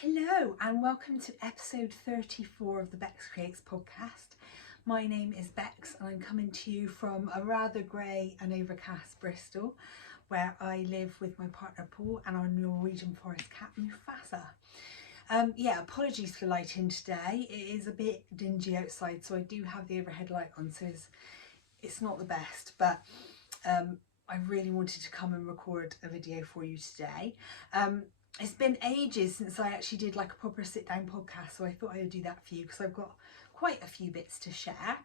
Hello and welcome to episode 34 of the Beks Creates podcast. My name is Beks and I'm coming to you from a rather grey and overcast Bristol, where I live with my partner Paul and our Norwegian forest cat Mufasa. Apologies for lighting today. It is a bit dingy outside, so I do have the overhead light on, so it's not the best, but I really wanted to come and record a video for you today. It's been ages since I actually did like a proper sit down podcast, so I thought I would do that for you because I've got quite a few bits to share.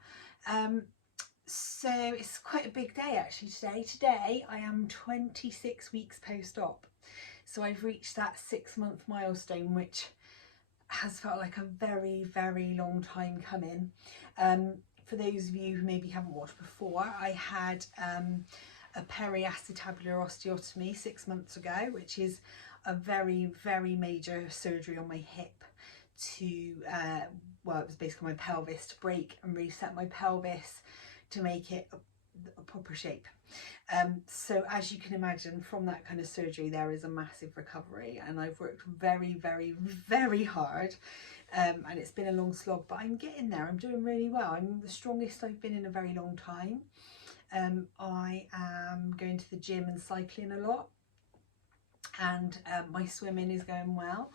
So it's quite a big day actually today. Today I am 26 weeks post-op. So I've reached that 6-month milestone, which has felt like a very, very long time coming. For those of you who maybe haven't watched before, I had a periacetabular osteotomy 6 months ago, which is a very, very major surgery on my hip to, it was basically my pelvis, to break and reset my pelvis to make it a proper shape. So as you can imagine, from that kind of surgery, there is a massive recovery, and I've worked very, very, very hard. And it's been a long slog, but I'm getting there. I'm doing really well. I'm the strongest I've been in a very long time. I am going to the gym and cycling a lot, and my swimming is going well.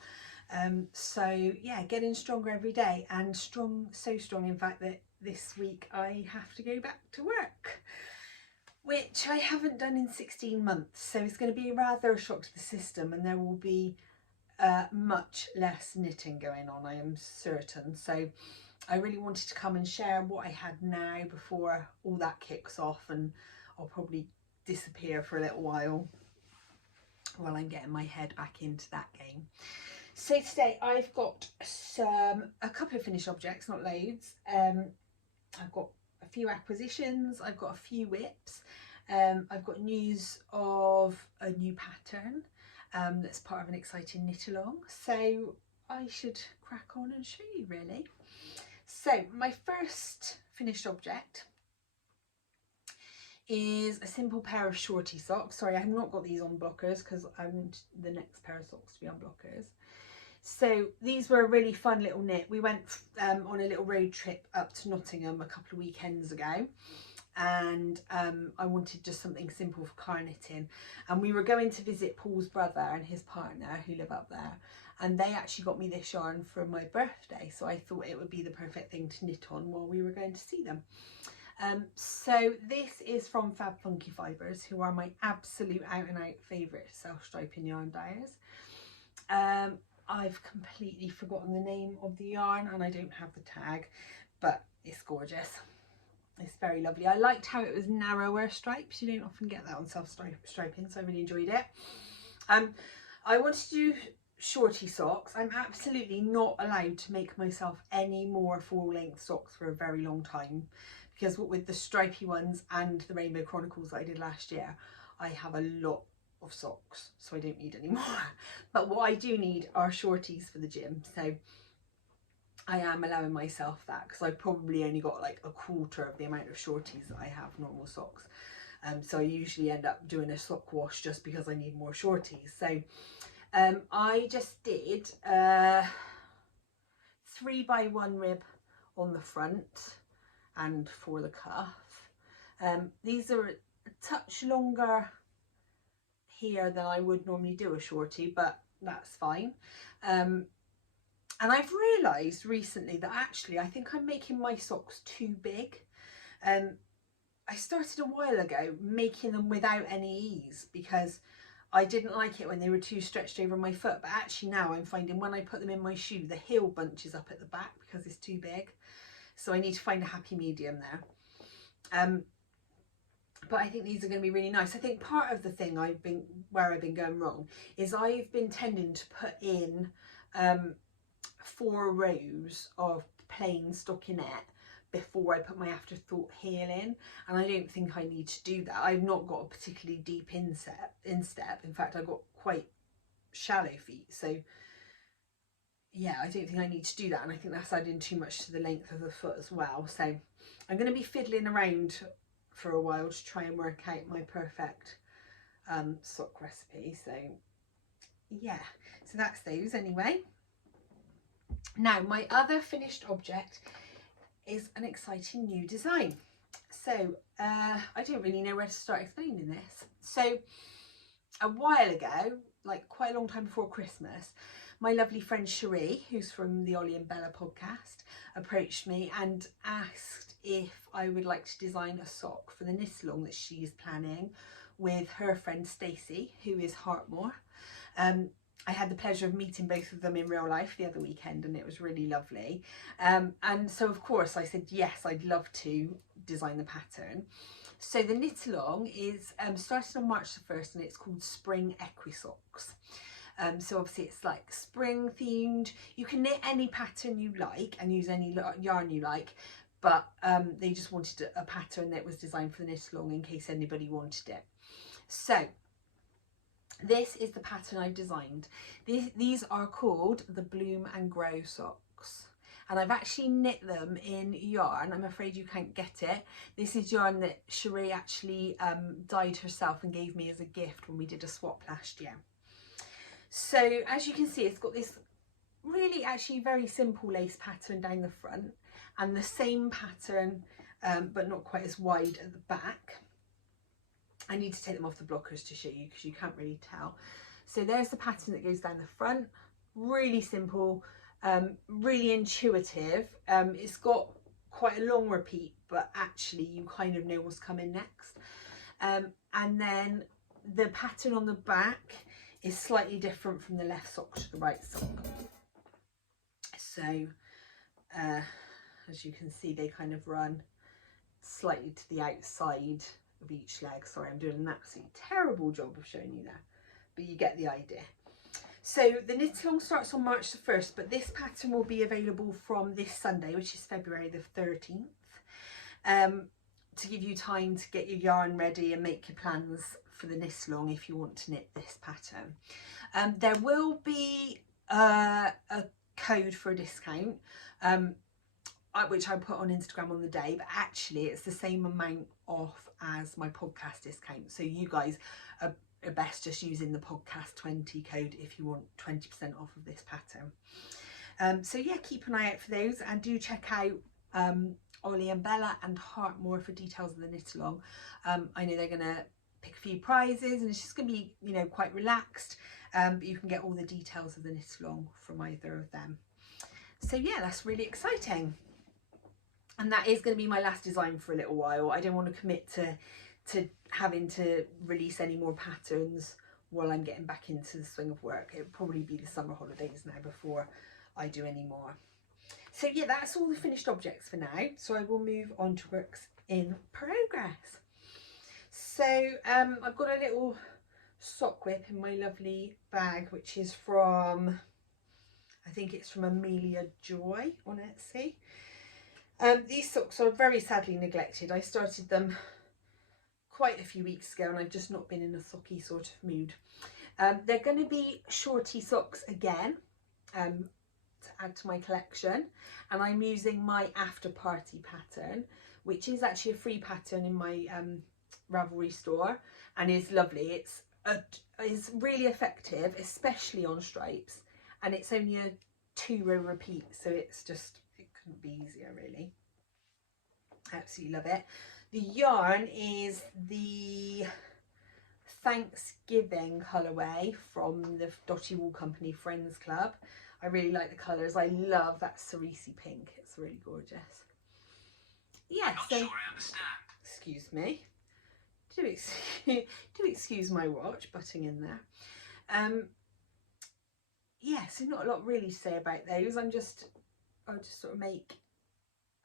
So yeah, getting stronger every day, and so strong in fact that this week I have to go back to work, which I haven't done in 16 months. So it's going to be rather a shock to the system, and there will be much less knitting going on, I am certain. So I really wanted to come and share what I had now before all that kicks off, and I'll probably disappear for a little while I'm getting my head back into that game. So today I've got a couple of finished objects, not loads. I've got a few acquisitions, I've got a few whips, I've got news of a new pattern that's part of an exciting knit along. So I should crack on and show you really. So my first finished object is a simple pair of Shorty Socks. Sorry, I have not got these on blockers because I want the next pair of socks to be on blockers. So these were a really fun little knit. We went on a little road trip up to Nottingham a couple of weekends ago, and I wanted just something simple for car knitting, and we were going to visit Paul's brother and his partner who live up there, and they actually got me this yarn for my birthday, so I thought it would be the perfect thing to knit on while we were going to see them. So this is from Fab Funky Fibres, who are my absolute out and out favourite self-striping yarn dyers. I've completely forgotten the name of the yarn and I don't have the tag, but it's gorgeous. It's very lovely. I liked how it was narrower stripes. You don't often get that on self-striping, so I really enjoyed it. I wanted to do Shorty Socks. I'm absolutely not allowed to make myself any more full-length socks for a very long time, because what with the stripy ones and the Rainbow Chronicles that I did last year, I have a lot of socks, so I don't need any more. But what I do need are shorties for the gym, so I am allowing myself that, because I've probably only got like a quarter of the amount of shorties that I have normal socks. So I usually end up doing a sock wash just because I need more shorties. So I just did 3x1 rib on the front and for the cuff. These are a touch longer here than I would normally do a shorty, but that's fine. And I've realised recently that actually I think I'm making my socks too big. I started a while ago making them without any ease because I didn't like it when they were too stretched over my foot, but actually now I'm finding when I put them in my shoe, the heel bunches up at the back because it's too big. So I need to find a happy medium there. But I think these are going to be really nice. I think part of the thing where I've been going wrong is I've been tending to put in 4 rows of plain stockinette before I put my afterthought heel in, and I don't think I need to do that. I've not got a particularly deep instep. In fact, I've got quite shallow feet, so yeah, I don't think I need to do that, and I think that's adding too much to the length of the foot as well. So I'm going to be fiddling around for a while to try and work out my perfect sock recipe. So yeah, so that's those anyway. Now, my other finished object is an exciting new design. So I don't really know where to start explaining this. So a while ago, like quite a long time before Christmas, my lovely friend Cherie, who's from the Ollie and Bella podcast, approached me and asked if I would like to design a sock for the knit along that she's planning with her friend Stacey, who is Heartmore. I had the pleasure of meeting both of them in real life the other weekend, and it was really lovely. And so of course I said yes, I'd love to design the pattern. So the knit along is starting on March the 1st, and it's called Spring Equisocks. So obviously it's like spring themed. You can knit any pattern you like and use any yarn you like, but they just wanted a pattern that was designed for the knit along in case anybody wanted it. So this is the pattern I've designed. These are called the Bloom and Grow socks, and I've actually knit them in yarn. I'm afraid you can't get it. This is yarn that Cherie actually dyed herself and gave me as a gift when we did a swap last year. So as you can see, it's got this really actually very simple lace pattern down the front, and the same pattern but not quite as wide at the back. I need to take them off the blockers to show you because you can't really tell. So there's the pattern that goes down the front. Really simple, really intuitive. It's got quite a long repeat, but actually you kind of know what's coming next. And then the pattern on the back is slightly different from the left sock to the right sock. So as you can see, they kind of run slightly to the outside of each leg. Sorry, I'm doing an absolutely terrible job of showing you that, but you get the idea. So the knit along starts on March the 1st, but this pattern will be available from this Sunday, which is February the 13th, to give you time to get your yarn ready and make your plans for the knit along if you want to knit this pattern. There will be a code for a discount, which I put on Instagram on the day, but actually it's the same amount off as my podcast discount. So you guys are best just using the podcast 20 code if you want 20% off of this pattern. So yeah, keep an eye out for those, and do check out Ollie and Bella and Heartmore for details of the knit along. I know they're gonna pick a few prizes, and it's just gonna be, you know, quite relaxed, but you can get all the details of the knit along from either of them. So yeah, that's really exciting. And that is going to be my last design for a little while. I don't want to commit to having to release any more patterns while I'm getting back into the swing of work. It'll probably be the summer holidays now before I do any more. So yeah, that's all the finished objects for now. So I will move on to works in progress. So I've got a little sock whip in my lovely bag, which is from, I think it's from Amelia Joy on Etsy. These socks are very sadly neglected. I started them quite a few weeks ago, and I've just not been in a socky sort of mood. They're going to be Shorty Socks again, to add to my collection, and I'm using my After Party pattern, which is actually a free pattern in my Ravelry store, and is lovely. It's really effective, especially on stripes, and it's only a 2-row repeat, so it's just, it couldn't be easier really. Absolutely love it. The yarn is the Thanksgiving colourway from the Dotty Wool Company Friends Club. I really like the colours. I love that cerise pink. It's really gorgeous. Yeah, so sure I understand. Excuse me. Do excuse my watch butting in there. Yeah, so not a lot really to say about those. I'll just sort of make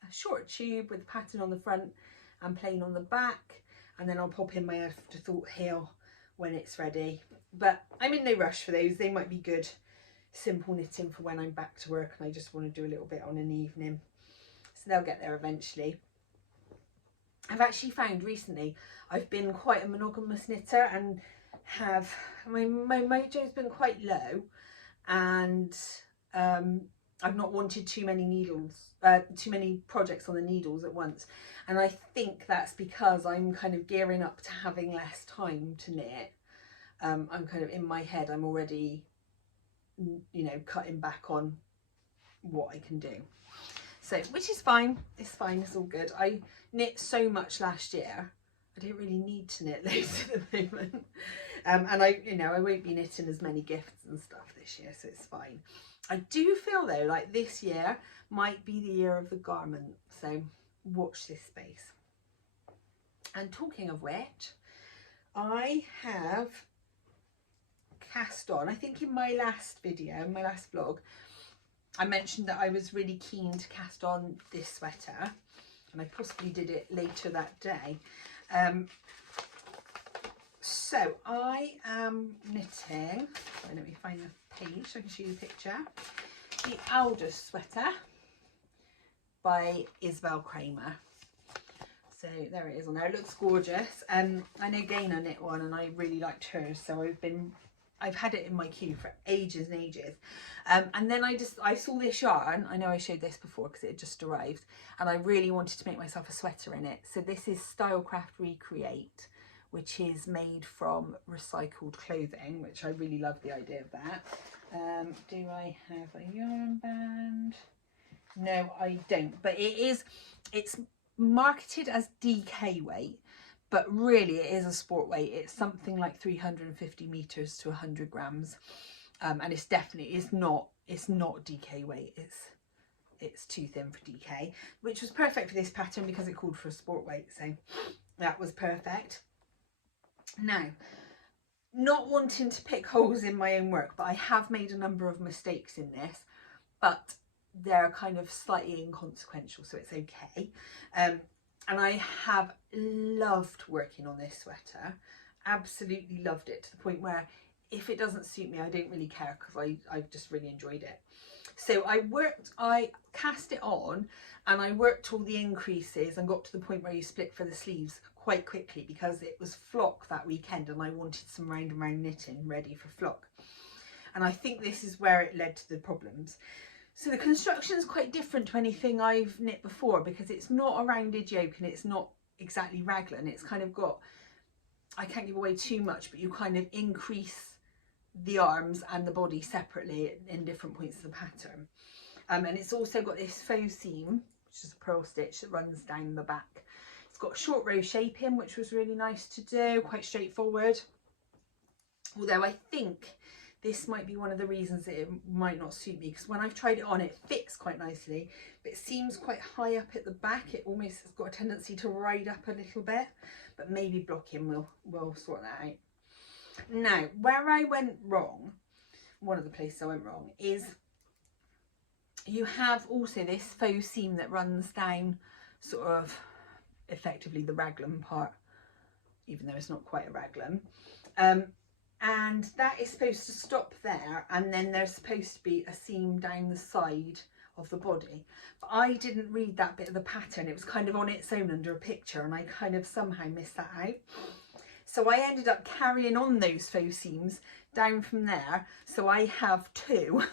a short tube with a pattern on the front and plain on the back, and then I'll pop in my afterthought heel when it's ready. But I'm in no rush for those. They might be good simple knitting for when I'm back to work and I just want to do a little bit on an evening, so they'll get there eventually. I've actually found recently I've been quite a monogamous knitter, and have my mojo's been quite low, and I've not wanted too many needles, too many projects on the needles at once, and I think that's because I'm kind of gearing up to having less time to knit. I'm kind of in my head, I'm already, you know, cutting back on what I can do. So, which is fine. It's fine. It's all good. I knit so much last year. I don't really need to knit loads at the moment. And I won't be knitting as many gifts and stuff this year, so it's fine. I do feel though like this year might be the year of the garment, so watch this space. And talking of which, I have cast on, I think in my last video, my last vlog, I mentioned that I was really keen to cast on this sweater, and I possibly did it later that day. So I am knitting, let me find the page so I can show you the picture, the Aldous sweater by Isabel Kramer. So there it is on there. It looks gorgeous. I know Gaynor knit one and I really liked hers, so I've had it in my queue for ages and ages. And then I saw this yarn. I know I showed this before because it had just arrived, and I really wanted to make myself a sweater in it. So this is Stylecraft Recreate, which is made from recycled clothing, which I really love the idea of that. Do I have a yarn band? No, I don't, but it's marketed as DK weight, but really it is a sport weight. It's something like 350 meters to 100 grams. And it's not DK weight. It's too thin for DK, which was perfect for this pattern because it called for a sport weight. So that was perfect. Now, not wanting to pick holes in my own work, but I have made a number of mistakes in this, but they're kind of slightly inconsequential, so it's okay. And I have loved working on this sweater, absolutely loved it, to the point where if it doesn't suit me, I don't really care, because I've just really enjoyed it. So I cast it on and I worked all the increases and got to the point where you split for the sleeves quite quickly, because it was flock that weekend and I wanted some round and round knitting ready for flock. And I think this is where it led to the problems. So the construction is quite different to anything I've knit before, because it's not a rounded yoke and it's not exactly raglan. It's kind of got, I can't give away too much, but you kind of increase the arms and the body separately in different points of the pattern. And it's also got this faux seam, which is a purl stitch that runs down the back. It's got short row shaping, which was really nice to do, quite straightforward. Although I think this might be one of the reasons that it might not suit me, because when I've tried it on, it fits quite nicely, but it seems quite high up at the back. It almost has got a tendency to ride up a little bit, but maybe blocking will sort that out. Now, where I went wrong, one of the places I went wrong, is you have also this faux seam that runs down sort of effectively the raglan part, even though it's not quite a raglan. And that is supposed to stop there, and then there's supposed to be a seam down the side of the body. But I didn't read that bit of the pattern. It was kind of on its own under a picture, and I kind of somehow missed that out. So I ended up carrying on those faux seams down from there. So I have two,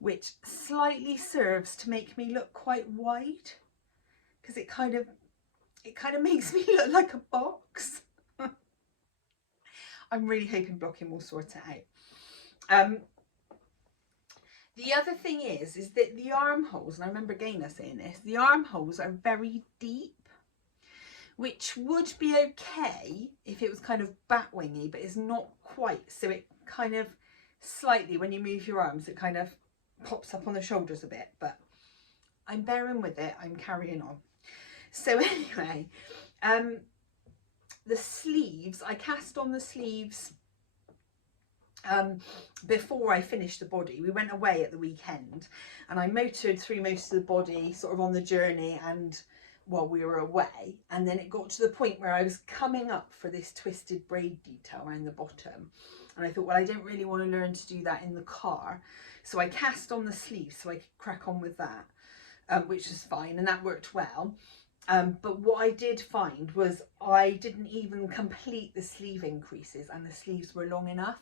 which slightly serves to make me look quite wide, because it kind of makes me look like a box. I'm really hoping blocking will sort it out. The other thing is that the armholes, and I remember Gaynor saying this, the armholes are very deep, which would be okay if it was kind of bat wingy, but it's not quite. So it kind of slightly, when you move your arms, it kind of pops up on the shoulders a bit, but I'm bearing with it, I'm carrying on. So anyway, the sleeves, I cast on the sleeves before I finished the body. We went away at the weekend and I motored through most of the body sort of on the journey and while we were away, and then it got to the point where I was coming up for this twisted braid detail around the bottom, and I thought, well, I don't really want to learn to do that in the car, so I cast on the sleeves so I could crack on with that, which was fine, and that worked well. But what I did find was I didn't even complete the sleeve increases, and the sleeves were long enough.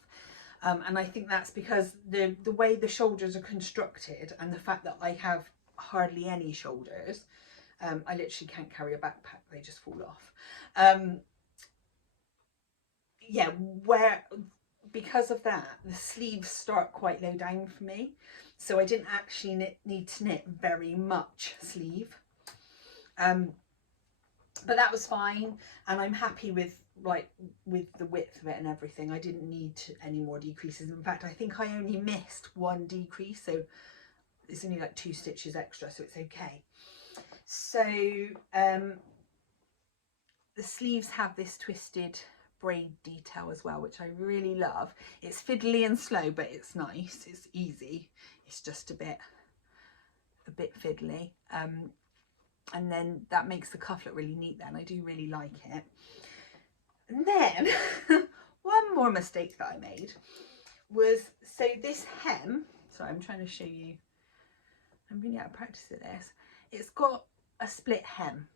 And I think that's because the way the shoulders are constructed and the fact that I have hardly any shoulders, I literally can't carry a backpack, they just fall off. Yeah, where because of that, the sleeves start quite low down for me. So I didn't actually need to knit very much sleeve. But that was fine. And I'm happy with the width of it and everything. I didn't need any more decreases. In fact, I think I only missed one decrease. So it's only like 2 stitches extra. So it's okay. So the sleeves have this twisted braid detail as well, which I really love. It's fiddly and slow, but it's nice. It's easy. It's just a bit fiddly. And then that makes the cuff look really neat then. I do really like it. And then one more mistake that I made was, so this hem, sorry, I'm trying to show you, I'm really out of practice at this. It's got a split hem.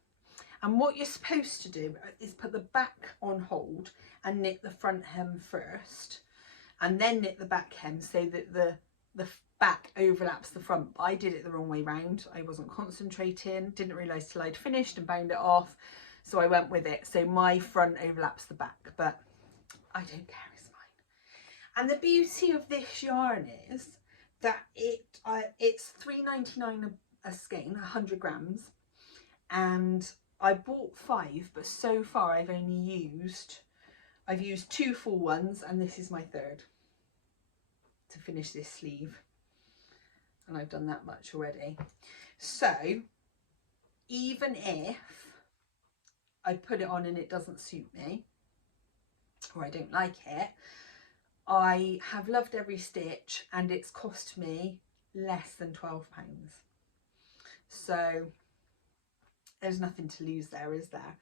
And what you're supposed to do is put the back on hold and knit the front hem first, and then knit the back hem so that the back overlaps the front. But I did it the wrong way round. I wasn't concentrating, didn't realise till I'd finished and bound it off. So I went with it. So my front overlaps the back, but I don't care, it's fine. And the beauty of this yarn is that it's £3.99 a skein, 100 grams. And I bought 5, but so far I've used 2 full ones, and this is my 3rd to finish this sleeve. And I've done that much already. So even if I put it on and it doesn't suit me, or I don't like it, I have loved every stitch, and it's cost me less than £12. So there's nothing to lose there, is there?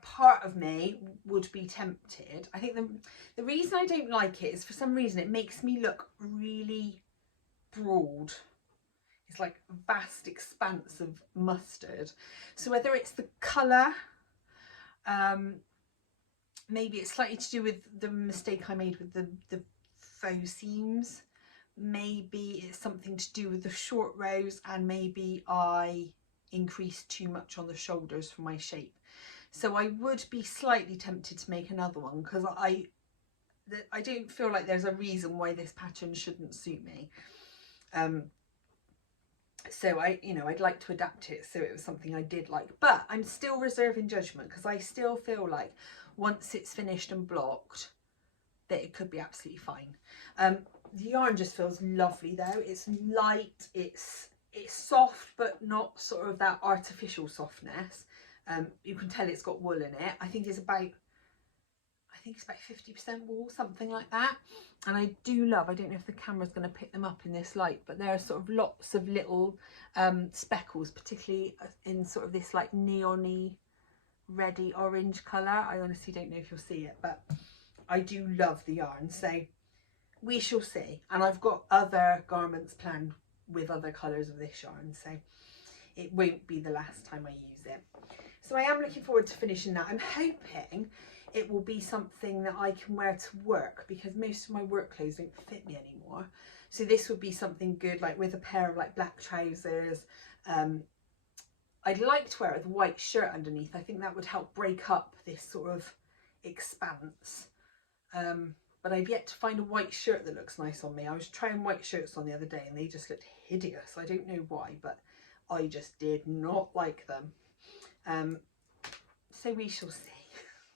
Part of me would be tempted. I think the reason I don't like it is, for some reason, it makes me look really broad. It's like a vast expanse of mustard. So whether it's the colour, maybe it's slightly to do with the mistake I made with the faux seams. Maybe it's something to do with the short rows, and maybe I increased too much on the shoulders for my shape. So I would be slightly tempted to make another one, because I don't feel like there's a reason why this pattern shouldn't suit me. So I'd like to adapt it so it was something I did like, but I'm still reserving judgment, because I still feel like once it's finished and blocked that it could be absolutely fine. The yarn just feels lovely though. It's light, it's soft, but not sort of that artificial softness. You can tell it's got wool in it. I think it's about 50% wool, something like that. And I do love, I don't know if the camera's going to pick them up in this light, but there are sort of lots of little speckles, particularly in sort of this like neon-y, reddy orange colour. I honestly don't know if you'll see it, but I do love the yarn. So we shall see. And I've got other garments planned with other colours of this yarn, so it won't be the last time I use it. So I am looking forward to finishing that. I'm hoping it will be something that I can wear to work, because most of my work clothes don't fit me anymore. So this would be something good, like with a pair of like black trousers. I'd like to wear it with a white shirt underneath. I think that would help break up this sort of expanse. But I've yet to find a white shirt that looks nice on me. I was trying white shirts on the other day and they just looked hideous. I don't know why, but I just did not like them. So we shall see.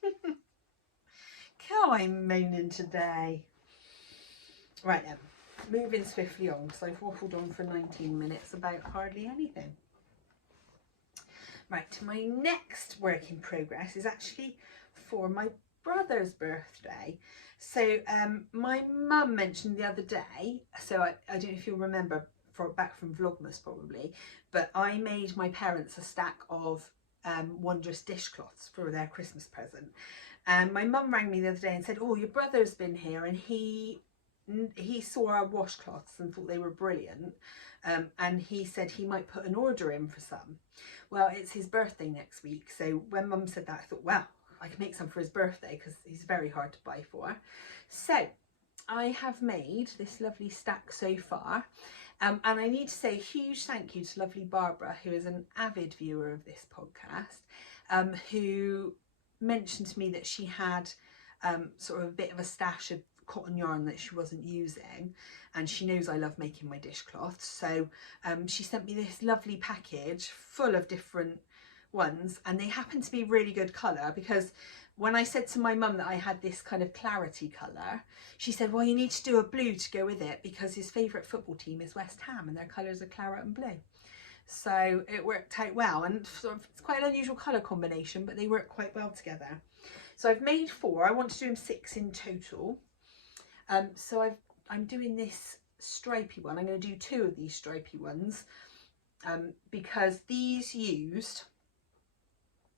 God, I'm moaning today. Right then, moving swiftly on, because I've waffled on for 19 minutes about hardly anything. Right, my next work in progress is actually for my brother's birthday. So my mum mentioned the other day, so I don't know if you'll remember, back from Vlogmas probably, but I made my parents a stack of wondrous dishcloths for their Christmas present. And my mum rang me the other day and said, oh, your brother's been here and he saw our washcloths and thought they were brilliant, and he said he might put an order in for some. Well, it's his birthday next week, so when Mum said that, I thought, well, I can make some for his birthday, because he's very hard to buy for. So I have made this lovely stack so far, and I need to say a huge thank you to lovely Barbara, who is an avid viewer of this podcast, who mentioned to me that she had sort of a bit of a stash of cotton yarn that she wasn't using, and she knows I love making my dishcloths, so she sent me this lovely package full of different ones, and they happen to be really good colour, because when I said to my mum that I had this kind of clarity colour, she said, well, you need to do a blue to go with it, because his favourite football team is West Ham and their colours are claret and blue. So it worked out well, and sort of, it's quite an unusual colour combination, but they work quite well together. So I've made 4. I want to do them 6 in total. So I'm doing this stripy one. I'm going to do 2 of these stripy ones, because these used,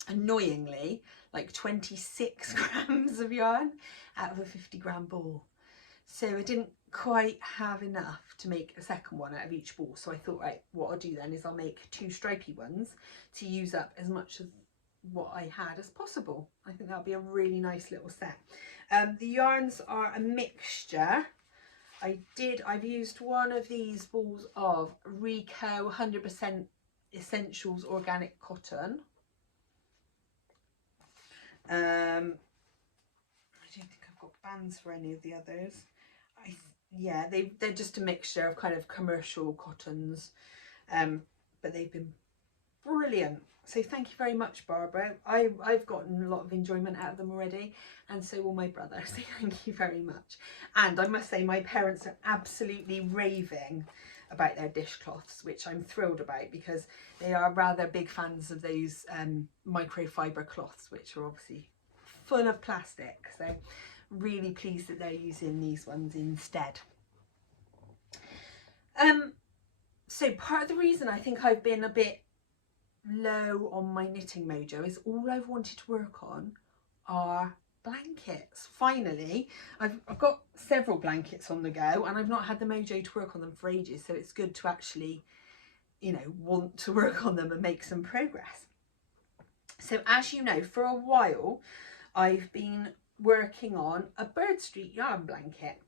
annoyingly, like 26 grams of yarn out of a 50-gram ball. So I didn't quite have enough to make a second one out of each ball. So I thought, right, what I'll do then is I'll make 2 stripy ones to use up as much of what I had as possible. I think that'll be a really nice little set. The yarns are a mixture. I've used one of these balls of Rico 100% Essentials Organic Cotton. I don't think I've got bands for any of the others. Yeah, they're just a mixture of kind of commercial cottons, but they've been brilliant. So thank you very much, Barbara. I've gotten a lot of enjoyment out of them already, and so will my brother, so thank you very much. And I must say, my parents are absolutely raving about their dishcloths, which I'm thrilled about, because they are rather big fans of those microfiber cloths, which are obviously full of plastic. So really pleased that they're using these ones instead. So part of the reason I think I've been a bit low on my knitting mojo is all I've wanted to work on are blankets. Finally, I've got several blankets on the go, and I've not had the mojo to work on them for ages, so it's good to actually, you know, want to work on them and make some progress. So as you know, for a while I've been working on a Bird Street yarn blanket.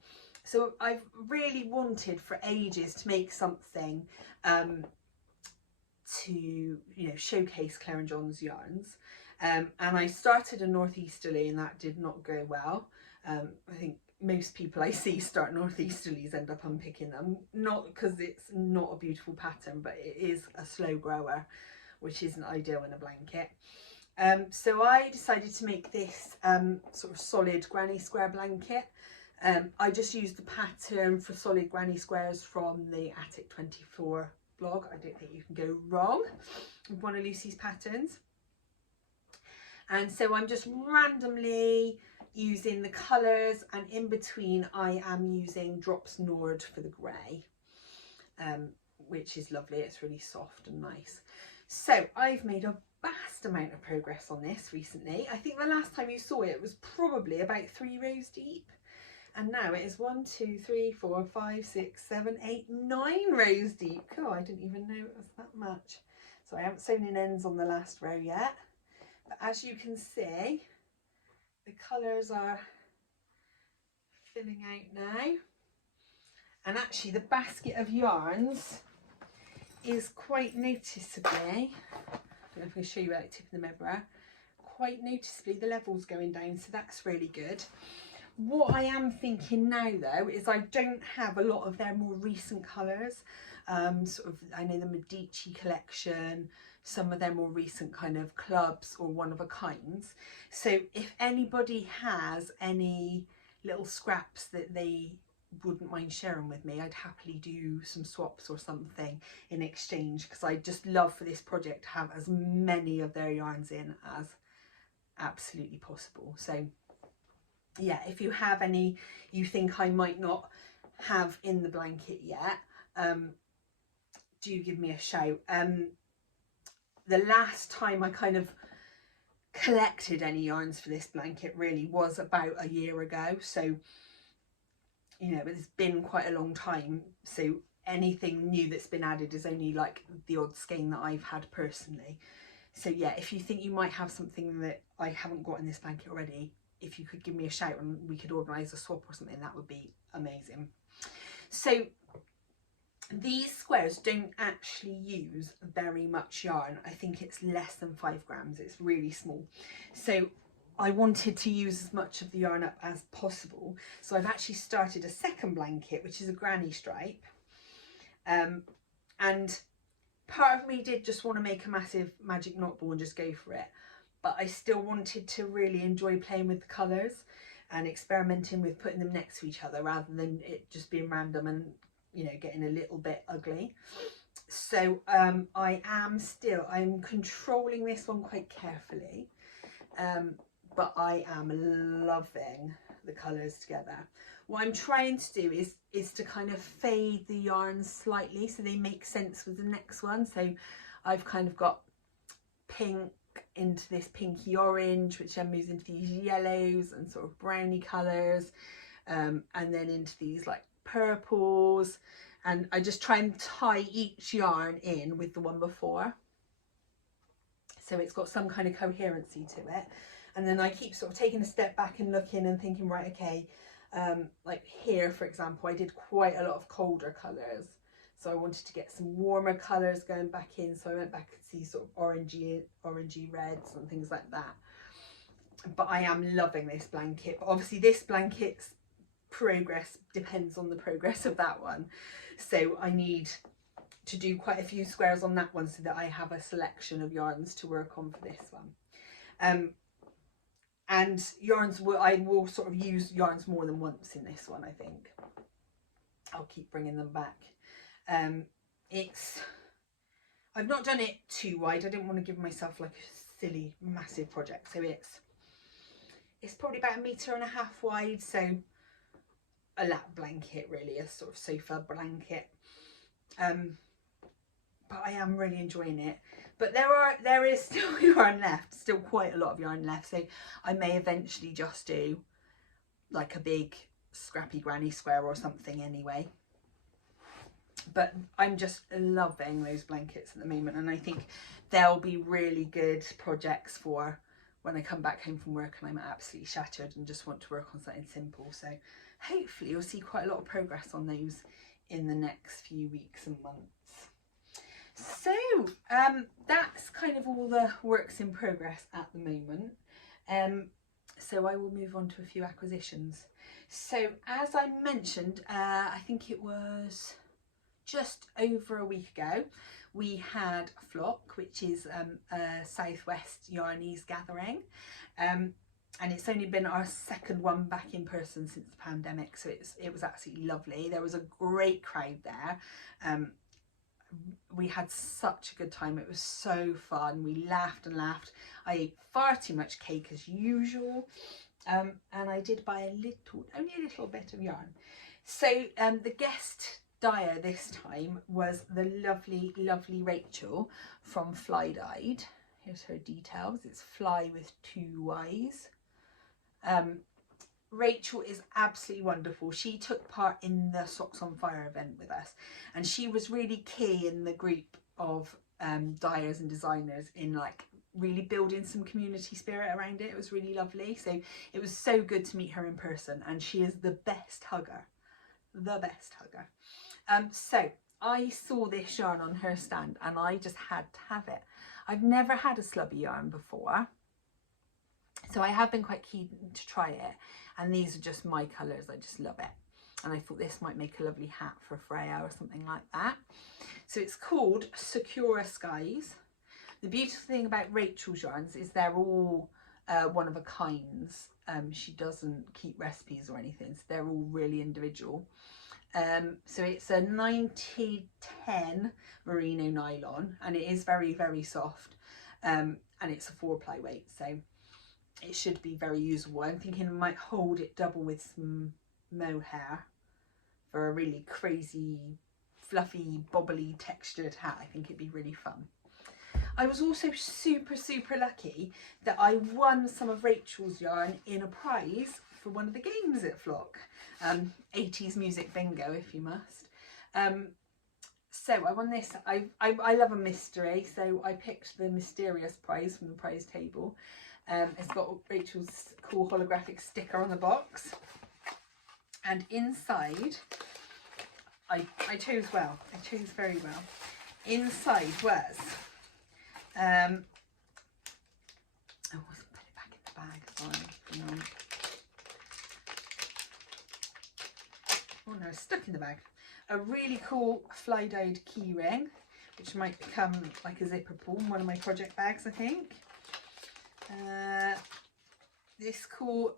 So I've really wanted for ages to make something to, you know, showcase Claire and John's yarns, and I started a northeasterly, and that did not go well. I think most people I see start northeasterlies end up unpicking them, not because it's not a beautiful pattern, but it is a slow grower, which isn't ideal in a blanket. So I decided to make this sort of solid granny square blanket. I just used the pattern for solid granny squares from the Attic 24 blog. I don't think you can go wrong with one of Lucy's patterns. And so I'm just randomly using the colours, and in between I am using Drops Nord for the grey, which is lovely. It's really soft and nice. So I've made a vast amount of progress on this recently. I think the last time you saw it was probably about 3 rows deep, and now it is 1, 2, 3, 4, 5, 6, 7, 8, 9 rows deep. Oh, I didn't even know it was that much. So I haven't sewn in ends on the last row yet, but as you can see, the colours are filling out now, and actually the basket of yarns is quite noticeably, I don't know if I can show you without tipping them over, quite noticeably the level's going down, so that's really good. What I am thinking now though is I don't have a lot of their more recent colours, sort of, I know the Medici collection, some of their more recent kind of clubs or one of a kinds. So if anybody has any little scraps that they wouldn't mind sharing with me, I'd happily do some swaps or something in exchange, because I just love for this project to have as many of their yarns in as absolutely possible. So yeah, if you have any you think I might not have in the blanket yet, do give me a shout. The last time I kind of collected any yarns for this blanket really was about a year ago, so you know, it's been quite a long time, so anything new that's been added is only like the odd skein that I've had personally. So yeah, if you think you might have something that I haven't got in this blanket already, if you could give me a shout and we could organise a swap or something, that would be amazing. So these squares don't actually use very much yarn. I think it's less than 5 grams. It's really small. So I wanted to use as much of the yarn up as possible. So I've actually started a second blanket, which is a granny stripe. And part of me did just want to make a massive magic knot ball and just go for it. But I still wanted to really enjoy playing with the colours and experimenting with putting them next to each other rather than it just being random and, you know, getting a little bit ugly. So I'm controlling this one quite carefully. But I am loving the colours together. What I'm trying to do is to kind of fade the yarns slightly so they make sense with the next one. So I've kind of got pink into this pinky orange, which then moves into these yellows and sort of browny colours, and then into these like purples. And I just try and tie each yarn in with the one before, so it's got some kind of coherency to it. And then I keep sort of taking a step back and looking and thinking, right, okay, like here, for example, I did quite a lot of colder colours. So I wanted to get some warmer colours going back in. So I went back to see sort of orangey reds and things like that. But I am loving this blanket. But obviously this blanket's progress depends on the progress of that one. So I need to do quite a few squares on that one so that I have a selection of yarns to work on for this one. And yarns, I will sort of use yarns more than once in this one, I think. I'll keep bringing them back. I've not done it too wide. I didn't want to give myself like a silly massive project. So it's probably about 1.5 meters wide. So a lap blanket, really, a sort of sofa blanket. But I am really enjoying it. But there is still yarn left, still quite a lot of yarn left. So I may eventually just do like a big scrappy granny square or something anyway. But I'm just loving those blankets at the moment, and I think they'll be really good projects for when I come back home from work and I'm absolutely shattered and just want to work on something simple. So hopefully you'll see quite a lot of progress on those in the next few weeks and months. So that's kind of all the works in progress at the moment. So I will move on to a few acquisitions. So as I mentioned, I think it was just over a week ago, we had Flock, which is a Southwest Yarnies gathering. And it's only been our second one back in person since the pandemic, so it was absolutely lovely. There was a great crowd there. We had such a good time. It was so fun. We laughed and laughed. I ate far too much cake as usual, and I did buy only a little bit of yarn. So the guest dyer this time was the lovely Rachel from Fly Dyed. Here's her details. It's Fly with 2 Y's. Rachel is absolutely wonderful. She took part in the Socks on Fire event with us, and she was really key in the group of dyers and designers in like really building some community spirit around it. It was really lovely. So it was so good to meet her in person, and she is the best hugger. So I saw this yarn on her stand and I just had to have it. I've never had a slubby yarn before, so I have been quite keen to try it, and these are just my colours. I just love it, and I thought this might make a lovely hat for Freya or something like that. So it's called Secura Skies. The beautiful thing about Rachel's yarns is they're all one of a kinds. She doesn't keep recipes or anything, so they're all really individual. So it's a 9010 merino nylon, and it is very soft, and it's a 4-ply weight, so it should be very usable. I'm thinking I might hold it double with some mohair for a really crazy fluffy bobbly textured hat. I think it'd be really fun. I was also super lucky that I won some of Rachel's yarn in a prize for one of the games at Flock. 80s music bingo, if you must. So I won this. I love a mystery, so I picked the mysterious prize from the prize table. It's got Rachel's cool holographic sticker on the box, and inside I chose well. I chose very well. Inside was put it back in the bag on. Hang on. Oh no, it's stuck in the bag. A really cool fly-dyed key ring, which might become like a zipper pull in one of my project bags, I think. This cool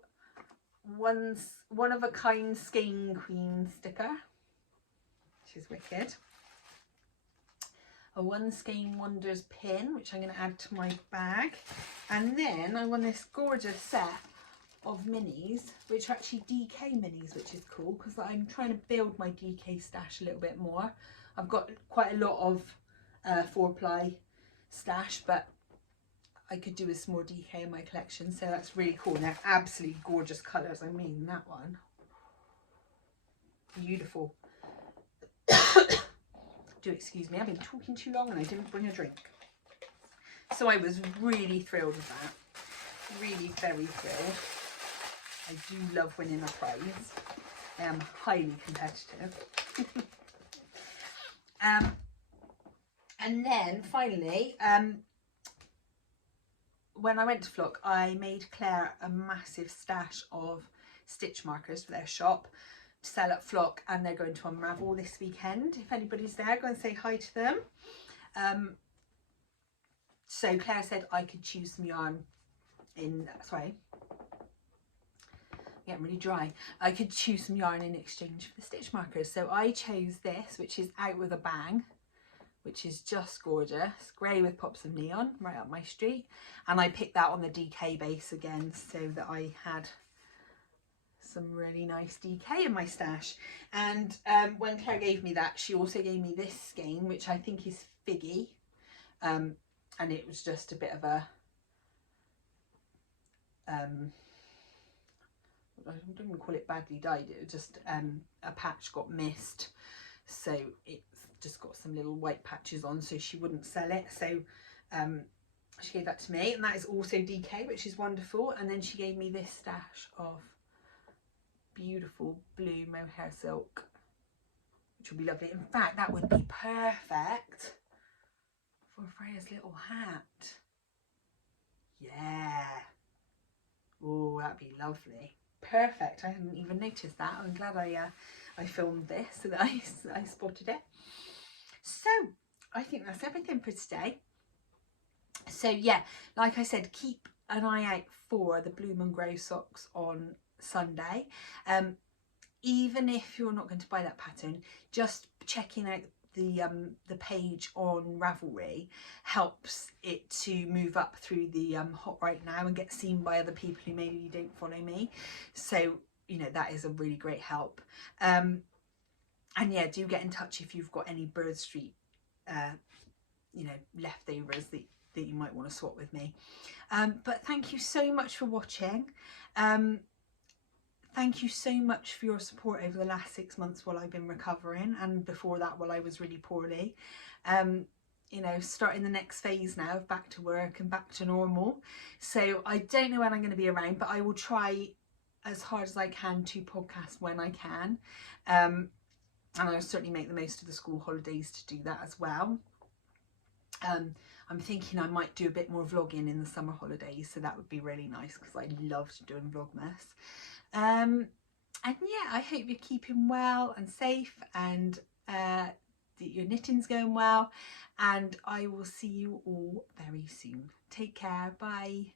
one-of-a-kind Skein Queen sticker, which is wicked. A One Skein Wonders pin, which I'm going to add to my bag. And then I won this gorgeous set of minis, which are actually DK minis, which is cool because I'm trying to build my DK stash a little bit more. I've got quite a lot of 4-ply stash, but I could do with some more DK in my collection, so that's really cool. They're absolutely gorgeous colours. I mean, that one, beautiful. Do excuse me, I've been talking too long and I didn't bring a drink. So I was really thrilled with that. Really very thrilled. I do love winning a prize. I am highly competitive. And then finally, when I went to Flock, I made Claire a massive stash of stitch markers for their shop to sell at Flock, and they're going to unravel this weekend. If anybody's there, go and say hi to them. So Claire said I could choose some yarn in, sorry, getting really dry. I could choose some yarn in exchange for the stitch markers. So I chose this, which is Out With a Bang, which is just gorgeous, grey with pops of neon, right up my street. And I picked that on the DK base again, so that I had some really nice DK in my stash. And when Claire gave me that, she also gave me this skein, which I think is figgy, and it was just a bit of a I don't even call it badly dyed, it was just a patch got missed, so it's just got some little white patches on, so she wouldn't sell it. So she gave that to me, and that is also DK, which is wonderful. And then she gave me this stash of beautiful blue mohair silk, which would be lovely. In fact, that would be perfect for Freya's little hat. Yeah. Oh, that'd be lovely. Perfect. I hadn't even noticed that. I'm glad I filmed this so that I spotted it. So I think that's everything for today. So yeah, like I said, keep an eye out for the Bloom and Grow socks on Sunday. Even if you're not going to buy that pattern, just checking out the page on Ravelry helps it to move up through the hot right now and get seen by other people who maybe don't follow me. So you know, that is a really great help. And yeah, do get in touch if you've got any Bird Street you know, leftovers that you might want to swap with me. But thank you so much for watching. Thank you so much for your support over the last 6 months while I've been recovering, and before that while I was really poorly. You know, starting the next phase now of back to work and back to normal. So I don't know when I'm going to be around, but I will try as hard as I can to podcast when I can. And I'll certainly make the most of the school holidays to do that as well. I'm thinking I might do a bit more vlogging in the summer holidays, so that would be really nice because I loved doing Vlogmas. And yeah, I hope you're keeping well and safe, and that your knitting's going well, and I will see you all very soon. Take care, bye.